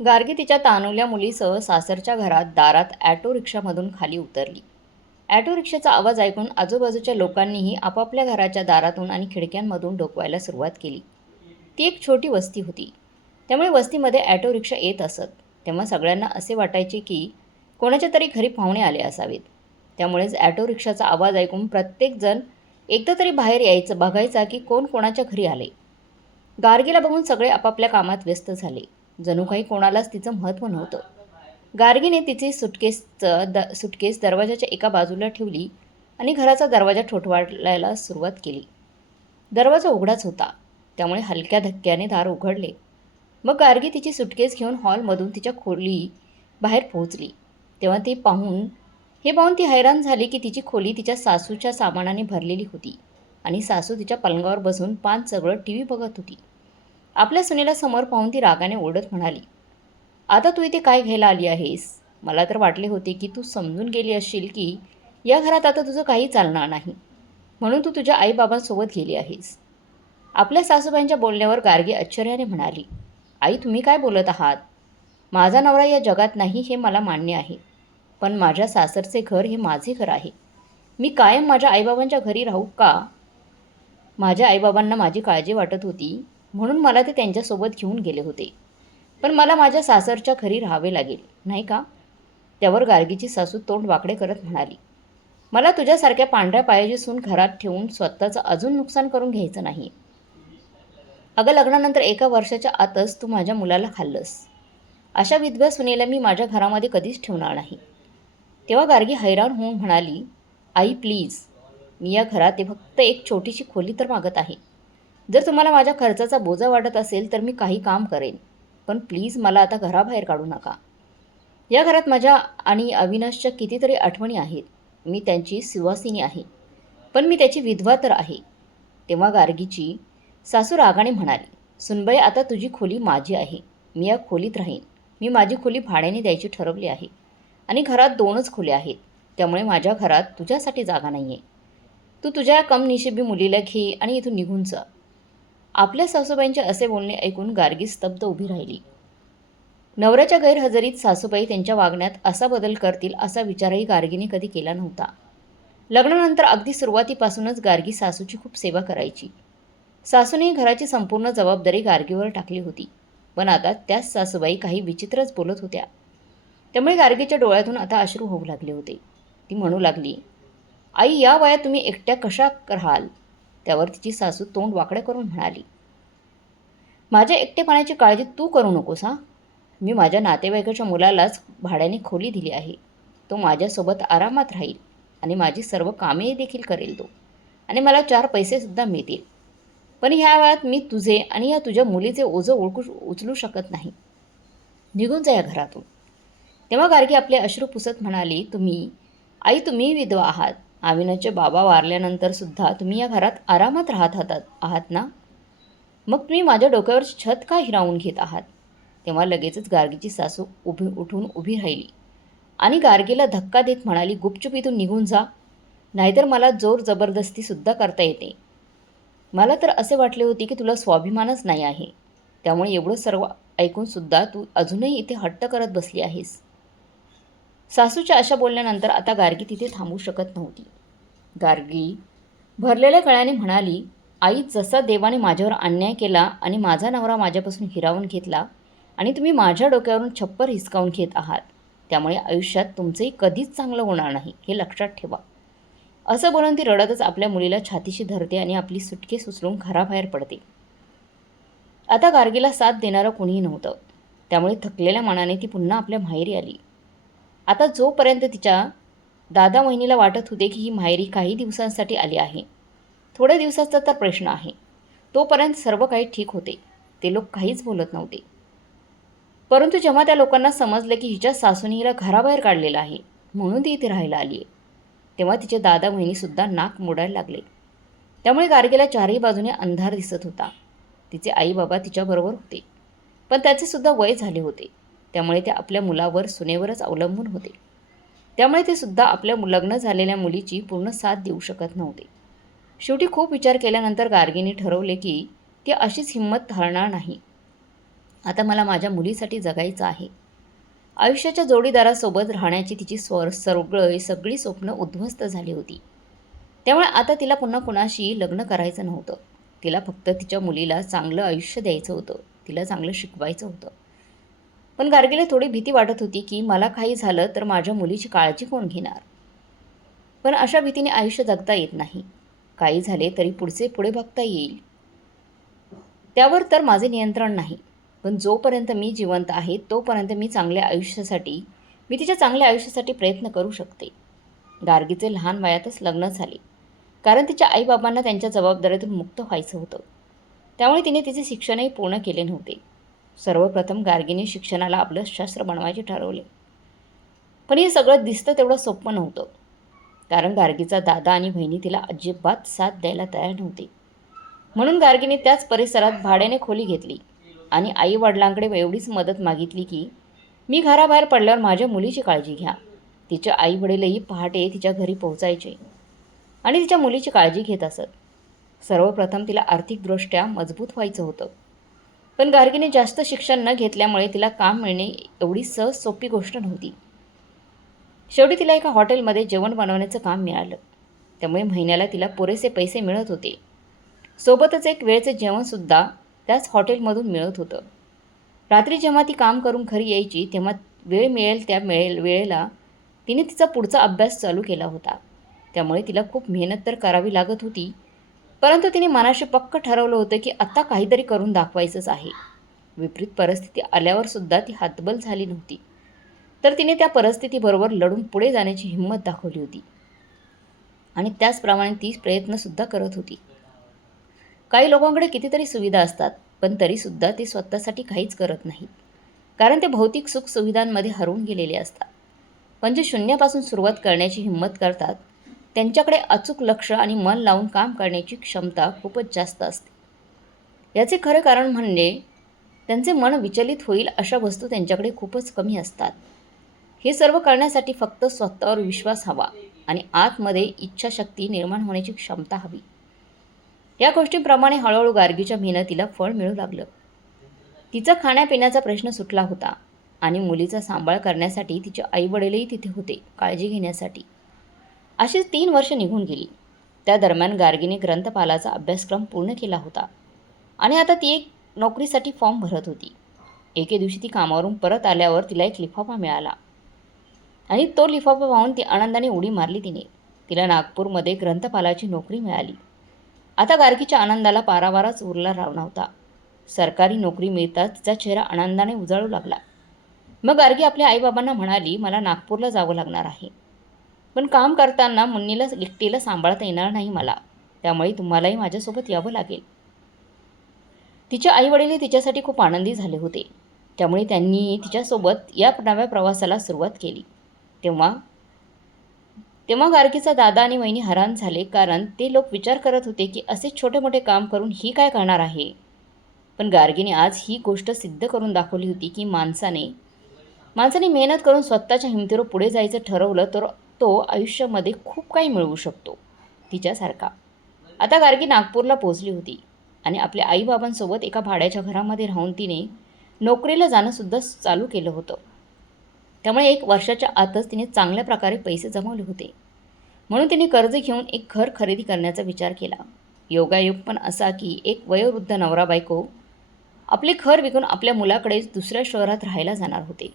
गार्गी तिच्या तानवल्या मुलीसह सासरच्या घरात दारात ॲटो रिक्षामधून खाली उतरली. ॲटो रिक्षाचा आवाज ऐकून आजूबाजूच्या लोकांनीही आपापल्या घराच्या दारातून आणि खिडक्यांमधून डोकवायला सुरुवात केली. ती एक छोटी वस्ती होती. त्यामुळे वस्तीमध्ये ॲटो रिक्षा येत असत. तेव्हा सगळ्यांना असे वाटायचे की कोणाच्या तरी घरी पाहुणे आले असावेत. त्यामुळेच ॲटो रिक्षाचा आवाज ऐकून प्रत्येकजण एकदा तरी बाहेर यायचं बघायचा की कोण कोणाच्या घरी आले. गार्गीला बघून सगळे आपापल्या कामात व्यस्त झाले. जणू काही कोणालाच तिचं महत्त्व नव्हतं. गार्गीने तिची सुटकेसचं द सुटकेस दरवाजाच्या एका बाजूला ठेवली आणि घराचा दरवाजा ठोठवायला सुरुवात केली. दरवाजा उघडाच होता. त्यामुळे हलक्या धक्क्याने दार उघडले. मग गार्गी तिची सुटकेस घेऊन हॉलमधून तिच्या खोली बाहेर पोहोचली. तेव्हा ते पाहून हे पाहून ती हैराण झाली की तिची खोली तिच्या सासूच्या सामानाने भरलेली होती आणि सासू तिच्या पलंगावर बसून पान सगळं टी व्ही बघत होती. आपल्या सुनेला समोर पाहून ती रागाने ओढत म्हणाली आता तू इथे काय घ्यायला आली आहेस? मला तर वाटले होते की तू समजून गेली असशील की या घरात आता तुझं काही चालणार नाही. म्हणून तू तुझ्या आईबाबांसोबत गेली आहेस. आपल्या सासूबाईंच्या बोलण्यावर गार्गी आश्चर्याने म्हणाली आई तुम्ही काय बोलत आहात? माझा नवरा या जगात नाही हे मला मान्य आहे पण माझ्या सासरचे घर हे माझे घर आहे. मी कायम माझ्या आईबाबांच्या घरी राहू का? माझ्या आईबाबांना माझी काळजी वाटत होती म्हणून मला ते त्यांच्यासोबत घेऊन गेले होते. पण मला माझ्या सासरच्या घरी राहावे लागेल नाही का? त्यावर गार्गीची सासू तोंड वाकडे करत म्हणाली. मला तुझ्यासारख्या पांढऱ्या पायाची सून घरात ठेवून स्वतःचं अजून नुकसान करून घ्यायचं नाही. अगं लग्नानंतर एका वर्षाच्या आतच तू माझ्या मुलाला खाल्लंस. अशा विधवा सुनेला मी माझ्या घरामध्ये कधीच ठेवणार नाही. तेव्हा गार्गी हैराण होऊन म्हणाली आई प्लीज. मी या घरात हे फक्त एक छोटीशी खोली तर मागत आहे. जर तुम्हाला माझ्या खर्चाचा बोजा वाटत असेल तर मी काही काम करेन. पण प्लीज मला आता घराबाहेर काढू नका. या घरात माझ्या आणि अविनाशच्या कितीतरी आठवणी आहेत. मी त्यांची सुवासिनी आहे. पण मी त्याची विधवा तर आहे. तेव्हा गार्गीची सासू रागाने म्हणाली सुनबाई आता तुझी खोली माझी आहे. मी या खोलीत राहीन. मी माझी खोली भाड्याने द्यायची ठरवली आहे. आणि घरात दोनच खोल्या आहेत. त्यामुळे माझ्या घरात तुझ्यासाठी जागा नाही आहे तू तुझ्या कमनिशेबी मुलीला घे आणि इथून निघून जा. आपल्या सासूबाईंचे असे बोलणे ऐकून गार्गी स्तब्ध उभी राहिली. नवऱ्याच्या गैरहजेरीत सासूबाई त्यांच्या वागण्यात असा बदल करतील असा विचारही गार्गीने कधी केला नव्हता. लग्नानंतर अगदी सुरुवातीपासूनच गार्गी सासूची खूप सेवा करायची. सासूने घराची संपूर्ण जबाबदारी गार्गीवर टाकली होती पण आता त्याच सासूबाई काही विचित्रच बोलत होत्या. त्यामुळे गार्गीच्या डोळ्यातून आता अश्रू होऊ लागले होते. ती म्हणू लागली आई या वयात तुम्ही एकट्या कशा राहाल? त्यावर तिची सासू तोंड वाकडे करून म्हणाली माझ्या एकटेपणाची काळजी तू करू नकोस हां. मी माझ्या नातेवाईकाच्या मुलालाच भाड्याने खोली दिली आहे. तो माझ्यासोबत आरामात राहील आणि माझी सर्व कामे देखील करेल तो. आणि मला चार पैसेसुद्धा मिळतील. पण ह्या वेळात मी तुझे आणि या तुझ्या मुलीचे ओझं ओळखू उचलू शकत नाही. निघून जा या घरातून. तेव्हा गार्गी आपले अश्रू पुसत म्हणाली तुम्ही आई तुम्ही विधवा आहात. अविनाचे बाबा वारल्यानंतर सुद्धा तुम्ही या घरात आरामात राहत आहात आहात ना? मग तुम्ही माझ्या डोक्यावर छत का हिरावून घेत आहात? तेव्हा लगेचच गार्गीची सासू उभी उठून उभी राहिली. आणि गार्गीला धक्का देत म्हणाली गुपचूप इथून निघून जा. नाहीतर मला जोर जबरदस्तीसुद्धा करता येते. मला तर असे वाटले होते की तुला स्वाभिमानच नाही आहे. त्यामुळे एवढं सर्व ऐकूनसुद्धा तू अजूनही इथे हट्ट करत बसली आहेस. सासूच्या अशा बोलल्यानंतर आता गार्गी तिथे थांबू शकत नव्हती. गार्गी भरलेल्या कळ्याने म्हणाली आई जसा देवाने माझ्यावर अन्याय केला आणि माझा नवरा माझ्यापासून हिरावून घेतला आणि तुम्ही माझ्या डोक्यावरून छप्पर हिसकावून घेत आहात त्यामुळे आयुष्यात तुमचंही कधीच चांगलं होणार नाही हे लक्षात ठेवा असं बोलून ती रडतच आपल्या मुलीला छातीशी धरते आणि आपली सुटके सुचलून घराबाहेर पडते. आता गार्गीला साथ देणारं कोणीही नव्हतं. त्यामुळे थकलेल्या मनाने ती पुन्हा आपल्या माहेरी आली. आता जोपर्यंत तिच्या दादा वहिनीला वाटत होते की ही माहेरी काही दिवसांसाठी आली आहे थोड्या दिवसाचा तर प्रश्न आहे. तोपर्यंत सर्व काही ठीक होते. ते लोक काहीच बोलत नव्हते. परंतु जेव्हा त्या लोकांना समजलं की हिच्या सासूने हिला घराबाहेर काढलेलं आहे म्हणून ती इथे राहायला आली आहे तेव्हा तिचे दादा बहिणीसुद्धा नाक मोडायला लागले. त्यामुळे गार्गेला चारही बाजूने अंधार दिसत होता. तिचे आई बाबा तिच्याबरोबर होते. पण त्याचेसुद्धा वय झाले होते. त्यामुळे ते आपल्या मुलावर सुनेवरच अवलंबून होते. त्यामुळे ते सुद्धा आपल्या लग्न झालेल्या मुलीची पूर्ण साथ देऊ शकत नव्हते. शेवटी खूप विचार केल्यानंतर गार्गीने ठरवले की ती अशीच हिंमत हरणार नाही. आता मला माझ्या मुलीसाठी जगायचं आहे. आयुष्याच्या जोडीदारासोबत राहण्याची तिची स्वर सगळं सगळी स्वप्न उद्ध्वस्त झाली होती. त्यामुळे आता तिला पुन्हा कुणाशी लग्न करायचं नव्हतं. तिला फक्त तिच्या मुलीला चांगलं आयुष्य द्यायचं होतं. तिला चांगलं शिकवायचं होतं. पण गार्गीला थोडी भीती वाटत होती की मला काही झालं तर माझ्या मुलीची काळजी कोण घेणार? पण अशा भीतीने आयुष्य जगता येत नाही. काही झाले तरी पुढचे पुढे बघता येईल. त्यावर तर माझे नियंत्रण नाही. पण जोपर्यंत मी जिवंत आहे तोपर्यंत मी चांगल्या आयुष्यासाठी मी तिच्या चांगल्या आयुष्यासाठी प्रयत्न करू शकते. गार्गीचे लहान वयातच लग्न झाले. कारण तिच्या आईबाबांना त्यांच्या जबाबदारीतून मुक्त व्हायचं होतं. त्यामुळे तिने तिचे शिक्षणही पूर्ण केले नव्हते. सर्वप्रथम गार्गीने शिक्षणाला आपलं शास्त्र बनवायचे ठरवले. पण हे सगळं दिसतं तेवढं सोपं नव्हतं. कारण गार्गीचा दादा आणि बहिणी तिला अजिबात साथ द्यायला तयार नव्हते. म्हणून गार्गीने त्याच परिसरात भाड्याने खोली घेतली आणि आई वडिलांकडे एवढीच मदत मागितली की मी घराबाहेर पडल्यावर माझ्या मुलीची काळजी घ्या. तिच्या आई वडीलही पहाटे तिच्या घरी पोहोचायचे आणि तिच्या मुलीची काळजी घेत असत. सर्वप्रथम तिला आर्थिकदृष्ट्या मजबूत व्हायचं होतं. पण गार्गीने जास्त शिक्षण न घेतल्यामुळे तिला काम मिळणे एवढी सहज सोपी गोष्ट नव्हती. शेवटी तिला एका हॉटेलमध्ये जेवण बनवण्याचं काम मिळालं. त्यामुळे महिन्याला तिला पुरेसे पैसे मिळत होते. सोबतच एक वेळचं जेवणसुद्धा त्याच हॉटेलमधून मिळत होतं. रात्री जेव्हा ती काम करून घरी यायची तेव्हा वेळ मिळेल त्या मिळेल वेळेला तिने तिचा पुढचा अभ्यास चालू केला होता. त्यामुळे तिला खूप मेहनत तर करावी लागत होती परंतु तिने मनाशी पक्क ठरवलं होतं की आत्ता काहीतरी करून दाखवायचंच आहे. विपरीत परिस्थिती आल्यावर सुद्धा ती हातबल झाली नव्हती. तर तिने त्या परिस्थितीबरोबर लढून पुढे जाण्याची हिंमत दाखवली होती. आणि त्याचप्रमाणे ती प्रयत्नसुद्धा करत होती. काही लोकांकडे कितीतरी सुविधा असतात पण तरीसुद्धा ते स्वतःसाठी काहीच करत नाहीत. कारण ते भौतिक सुखसुविधांमध्ये हरवून गेलेले असतात. पण जे शून्यापासून सुरुवात करण्याची हिंमत करतात त्यांच्याकडे अचूक लक्ष आणि मन लावून काम करण्याची क्षमता खूपच जास्त असते. याचे खरे कारण म्हणजे त्यांचे मन विचलित होईल अशा वस्तू त्यांच्याकडे खूपच कमी असतात. हे सर्व करण्यासाठी फक्त स्वतःवर विश्वास हवा आणि आतमध्ये इच्छाशक्ती निर्माण होण्याची क्षमता हवी. या गोष्टींप्रमाणे हळूहळू गार्गीच्या मेहनतीला फळ मिळू लागलं. तिचा खाण्यापिण्याचा प्रश्न सुटला होता आणि मुलीचा सांभाळ करण्यासाठी तिचे आईवडीलही तिथे होते काळजी घेण्यासाठी. अशीच तीन वर्ष निघून गेली. त्या दरम्यान गार्गीने ग्रंथपालाचा अभ्यासक्रम पूर्ण केला होता आणि आता ती एक नोकरीसाठी फॉर्म भरत होती. एके दिवशी ती कामावरून परत आल्यावर तिला एक लिफाफा मिळाला आणि तो लिफाफा पाहून ती आनंदाने उडी मारली तिने. तिला नागपूरमध्ये ग्रंथपालाची नोकरी मिळाली. आता गार्गीच्या आनंदाला पारावाराच उरला राव नव्हता. सरकारी नोकरी मिळताच तिचा चेहरा आनंदाने उजाळू लागला. मग गार्गी आपल्या आईबाबांना म्हणाली मला नागपूरला जावं लागणार आहे. पण काम करताना मुन्नीला एकटीला सांभाळता येणार नाही मला. त्यामुळे तुम्हालाही माझ्यासोबत यावं लागेल. तिच्या आईवडीलही तिच्यासाठी खूप आनंदी झाले होते. त्यामुळे त्यांनी तिच्यासोबत या नव्या प्रवासाला सुरुवात केली. तेव्हा तेव्हा गार्गीचा दादा आणि वहिनी हैराण झाले कारण ते लोक विचार करत होते की असे छोटे मोठे काम करून ही काय करणार आहे? पण गार्गीने आज ही गोष्ट सिद्ध करून दाखवली होती की माणसाने माणसाने मेहनत करून स्वतःच्या हिमतीवर पुढे जायचं ठरवलं तर तो आयुष्यामध्ये खूप काही मिळवू शकतो तिच्यासारखा. आता गार्गी नागपूरला पोचली होती आणि आपल्या आईबाबांसोबत एका भाड्याच्या घरामध्ये राहून तिने नोकरीला जाणंसुद्धा चालू केलं होतं. त्यामुळे एक वर्षाच्या आतच तिने चांगल्या प्रकारे पैसे जमवले होते. म्हणून तिने कर्ज घेऊन एक घर खरेदी करण्याचा विचार केला. योगायोग पण असा की एक वयोवृद्ध नवरा बायको आपले घर विकून आपल्या मुलाकडे दुसऱ्या शहरात राहायला जाणार होते.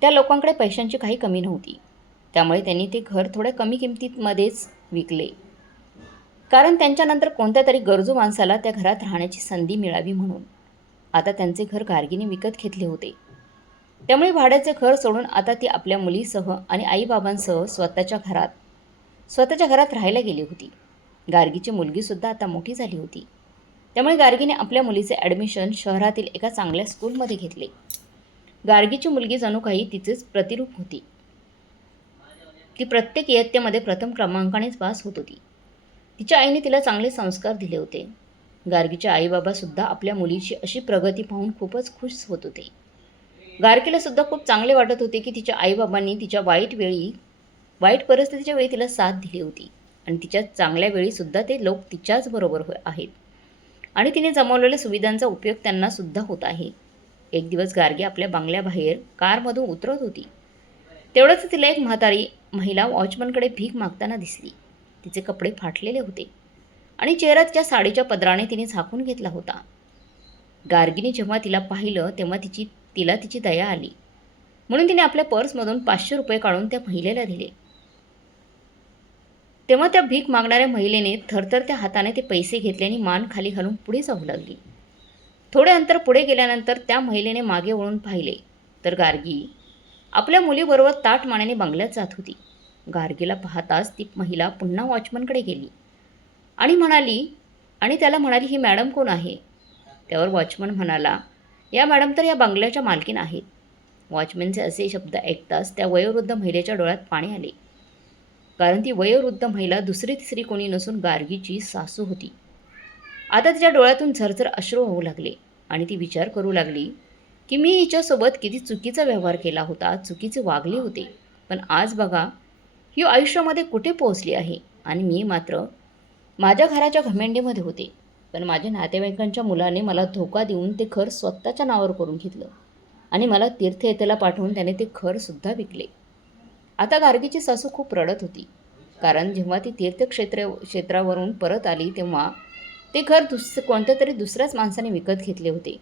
त्या लोकांकडे पैशांची काही कमी नव्हती. त्यामुळे त्यांनी ते घर थोड्या कमी किमतीमध्येच विकले. कारण त्यांच्यानंतर कोणत्या तरी गरजू माणसाला त्या घरात राहण्याची संधी मिळावी म्हणून. आता त्यांचे घर गार्गीने विकत घेतले होते. त्यामुळे भाड्याचे घर सोडून आता ती आपल्या मुलीसह आणि आईबाबांसह स्वतःच्या घरात स्वतःच्या घरात राहायला गेली होती. गार्गीची मुलगीसुद्धा आता मोठी झाली होती. त्यामुळे गार्गीने आपल्या मुलीचे ॲडमिशन शहरातील एका चांगल्या स्कूलमध्ये घेतले. गार्गीची मुलगी जणू काही तिचेच प्रतिरूप होती. ती प्रत्येक इयत्तेमध्ये प्रथम क्रमांकानेच पास होत होती. तिच्या आईने तिला चांगले संस्कार दिले होते. गार्गीच्या आईबाबासुद्धा आपल्या मुलीची अशी प्रगती पाहून खूपच खुश होत होते. गार्गीला सुद्धा खूप चांगले वाटत होते की तिच्या आईबाबांनी तिच्या वाईट वेळी वाईट परिस्थितीच्या वेळी तिला साथ दिली होती आणि तिच्या चांगल्या वेळीसुद्धा ते लोक तिच्याच बरोबर हो आहेत. आणि तिने जमवलेल्या सुविधांचा उपयोग त्यांनासुद्धा होत आहे. एक दिवस गार्गी आपल्या बंगल्याबाहेर कारमधून उतरत होती. तेवढंच तिला एक म्हातारी महिला वॉचमनकडे भीक मागताना दिसली. तिचे कपडे फाटलेले होते आणि चेहरा तिच्या साडीच्या पदराने तिने झाकून घेतला होता. गार्गीने जेव्हा तिला पाहिलं तेव्हा तिची तिला तिची दया आली. म्हणून तिने आपल्या पर्समधून पाचशे रुपये काढून त्या महिलेला दिले. तेव्हा त्या भीक मागणाऱ्या महिलेने थरथरत्या हाताने ते पैसे घेतले आणि मान खाली घालून पुढे जाऊ लागली. थोडे अंतर पुढे गेल्यानंतर त्या महिलेने मागे वळून पाहिले. तर गार्गी आपल्या मुलीबरोबर ताट मानेने बंगल्यात जात होती. गार्गीला पाहताच ती महिला पुन्हा वॉचमनकडे गेली. आणि म्हणाली आणि त्याला म्हणाली ही मॅडम कोण आहे? त्यावर वॉचमन म्हणाला या मॅडम तर या बंगल्याच्या मालकीन आहेत. वॉचमनचे असे शब्द ऐकताच त्या वयोवृद्ध महिलेच्या डोळ्यात पाणी आले. कारण ती वयोवृद्ध महिला दुसरी तिसरी कोणी नसून गार्गीची सासू होती. आता तिच्या डोळ्यातून झरझर अश्रू होऊ लागले आणि ती विचार करू लागली की मी हिच्यासोबत किती चुकीचा व्यवहार केला होता चुकीचे वागले होते. पण आज बघा ही आयुष्यामध्ये कुठे पोहोचली आहे? आणि मी मात्र माझ्या घराच्या घमेंडीमध्ये होते. पण माझ्या नातेवाईकांच्या मुलाने मला धोका देऊन ते घर स्वतःच्या नावावर करून घेतलं. आणि मला तीर्थयात्रेला पाठवून त्याने ते घरसुद्धा विकले. आता गार्गीची सासू खूप रडत होती. कारण जेव्हा ती तीर्थक्षेत्र क्षेत्रावरून परत आली तेव्हा ते घर दुस कोणत्या तरी दुसऱ्याच माणसाने विकत घेतले होते.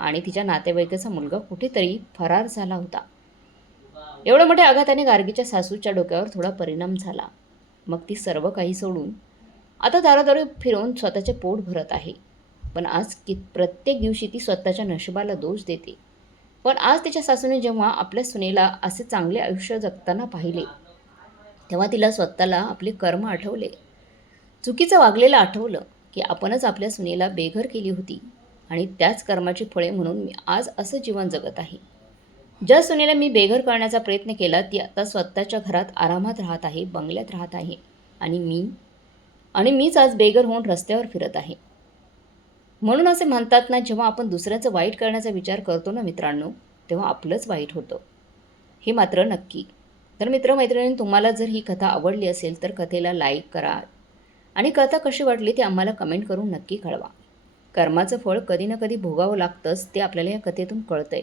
आणि तिच्या नातेवाईकाचा मुलगा कुठेतरी फरार झाला होता. एवढ्या मोठ्या आघाताने गार्गीच्या सासूच्या डोक्यावर थोडा परिणाम झाला. मग ती सर्व काही सोडून आता दारादारी फिरवून स्वतःचे पोट भरत आहे. पण आज कि प्रत्येक दिवशी ती स्वतःच्या नशिबाला दोष देते. पण आज तिच्या सासूने जेव्हा आपल्या सुनेला असे चांगले आयुष्य जगताना पाहिले तेव्हा तिला स्वतःला आपले कर्म आठवले. चुकीचं वागलेलं आठवलं की आपणच आपल्या सुनेला बेघर केली होती. आणि त्याच कर्माची फळे म्हणून मी आज असं जीवन जगत आहे. ज्या सुनेला मी बेघर करण्याचा प्रयत्न केला ती आता स्वतःच्या घरात आरामात राहत आहे बंगल्यात राहत आहे आणि मी आणि मीच आज बेघर होऊन रस्त्यावर फिरत आहे. म्हणून असे म्हणतात ना जेव्हा आपण दुसऱ्याचं वाईट करण्याचा विचार करतो ना मित्रांनो तेव्हा आपलंच वाईट होतं. हे मात्र नक्की. तर मित्रमैत्रिणी तुम्हाला जर ही कथा आवडली असेल तर कथेला लाईक करा. आणि कथा कशी वाटली ते आम्हाला कमेंट करून नक्की कळवा. कर्माचं फळ कधी ना कधी भोगावं लागतंच ते आपल्याला या कथेतून कळतंय.